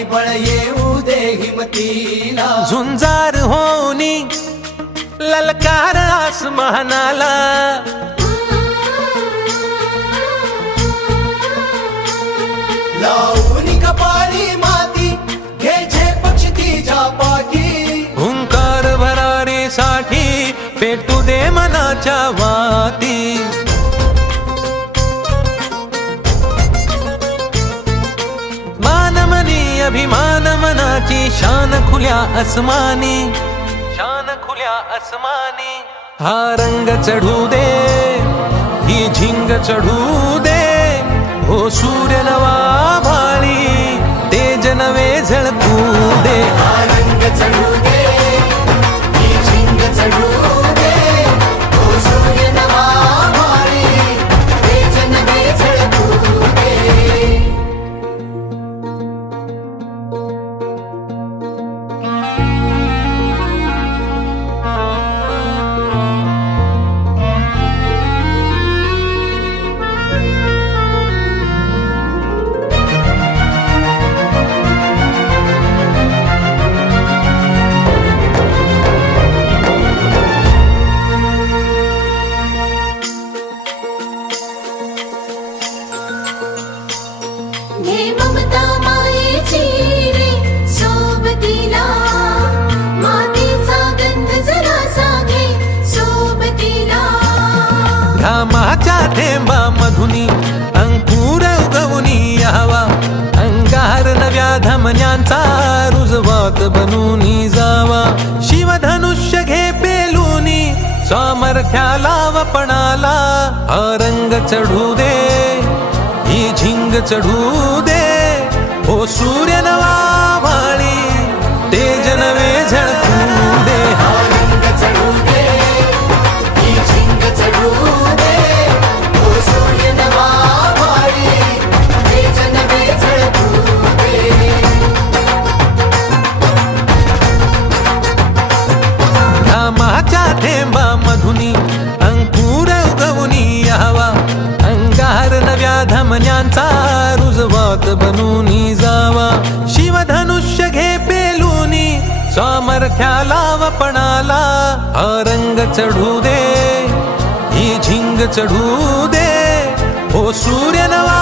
आणि बळ येऊ दे हिमतीला. झुंजार होनी ललकार आसमानाला, लावून कपाळी माती घे पक्ष तिच्या पाठी. हुंकार भरारीसाठी पेटू दे मनाच्या वाती. मानमनी अभिमान मनाची शान खुल्या आसमानी, शान खुल्या आसमानी. हा रंग चढू दे, ही झिंग चढू दे, हो सूर्य नवा भाळी तेज नवे झळकू दे. हा रंग चढू दे, ही झिंग चढू दे, हो सूर्य नवा भाळी तेज नवे झळकू दे. घे ममता मायेची रे सोबतीला, मातीचा गंध जरासा घे सोबतीला. घामाच्या थेंबा मधुनी अंकुर उगवूनी यावा, अंगार नव्या धमन्यांचा रुजवात बनूनी जावा. शिवधनुष्य घे पेलूनी सामर्थ्याला वपणाला. हा रंग चढू दे, ही झिंग चढू दे, हो सूर्य नवा भाळी तेज नवे झळकू दे. हा रंग चढू दे, ही झिंग चढू दे, हो सूर्य नवा भाळी तेज नवे झळकू दे. घामाच्या थेंबा मधुनी अंकुर उगवूनी यावा, अंगार नव्या धमन्यांचा रुजवात बनूनी जावा. शिवधनुष्य घे पेलूनी सामर्थ्याला वपणाला. हा रंग चढू दे, ही झिंग चढू दे, हो सूर्य नवा